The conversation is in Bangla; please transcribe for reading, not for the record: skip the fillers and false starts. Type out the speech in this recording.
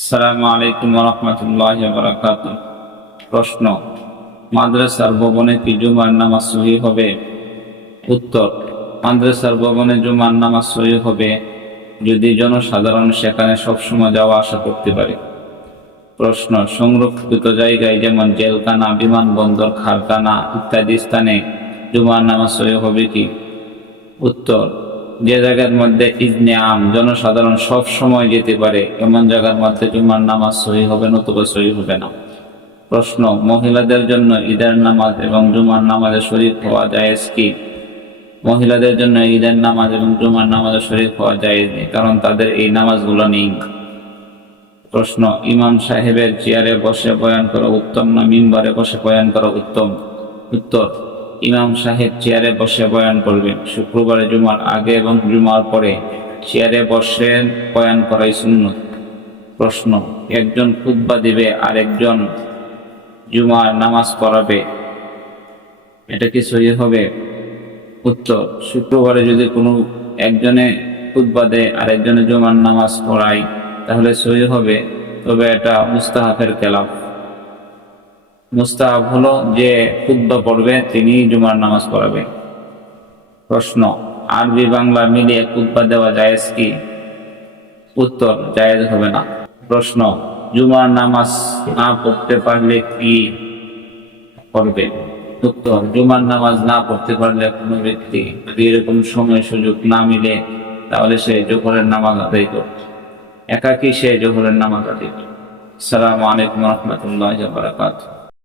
আসসালামু আলাইকুম ওয়া রাহমাতুল্লাহি ওয়া বারাকাতুহু। প্রশ্ন, মাদ্রাসার ভবনে কি জুমার নামাজ সহিহ হবে? উত্তর, মাদ্রাসার ভবনে জুমার নামাজ সহিহ হবে যদি জনসাধারণ সেখানে সবসময় যাওয়া আসা করতে পারে। প্রশ্ন, সংরক্ষিত জায়গায় যেমন জেলখানা, বিমানবন্দর, কারখানা ইত্যাদি স্থানে জুমার নামাজ সহিহ হবে কি? উত্তর, যে জায়গার মধ্যে ইজনে আম, জনসাধারণ সব সময় যেতে পারে এমন জায়গার মধ্যে জুমার নামাজ সহিহ হবে, নতুবা সহিহ হবে না। প্রশ্ন, মহিলাদের জন্য ঈদের নামাজ এবং জুমার নামাজে শরীক হওয়া জায়েজ কি? মহিলাদের জন্য ঈদের নামাজ এবং জুমার নামাজে শরীক হওয়া জায়েজ নেই, কারণ তাদের এই নামাজগুলো নেই। প্রশ্ন, ইমাম সাহেবের চেয়ারে বসে বয়ান করা উত্তম না মিম্বারে বসে বয়ান করা উত্তম? উত্তর, ইমাম সাহেব চেয়ারে বসে বয়ান করবেন। শুক্রবারে জুমার আগে এবং জুমার পরে চেয়ারে বসে বয়ান করাই সুন্নত। প্রশ্ন, একজন খুতবা দিবে আর একজন জুমার নামাজ পড়াবে, এটা কি সহিহ হবে? উত্তর, শুক্রবারে যদি কোনো একজনে খুতবা দেয় আর একজনে জুমার নামাজ পড়ায় তাহলে সহিহ হবে, তবে এটা মুস্তাহাবের খেলাফ। মুস্তাহাব হলো যে খুতবা পড়বে তিনি জুমার নামাজ পড়াবে। প্রশ্ন, আরবি বাংলা মিলিয়ে খুতবা দেওয়া জায়েজ কি? উত্তর, জায়েজ হবে না। প্রশ্ন, জুমার নামাজ না পড়তে পারলে কি করবে? উত্তর, জুমার নামাজ না পড়তে পারলে কোনো ব্যক্তি যদি এরকম সময় সুযোগ না মিলে তাহলে সে জোহরের নামাজ আদায় করবে, একাকী সে জোহরের নামাজ আদায় করবে। আসসালামু আলাইকুম ওয়া রাহমাতুল্লাহি ওয়া বারাকাতুহু।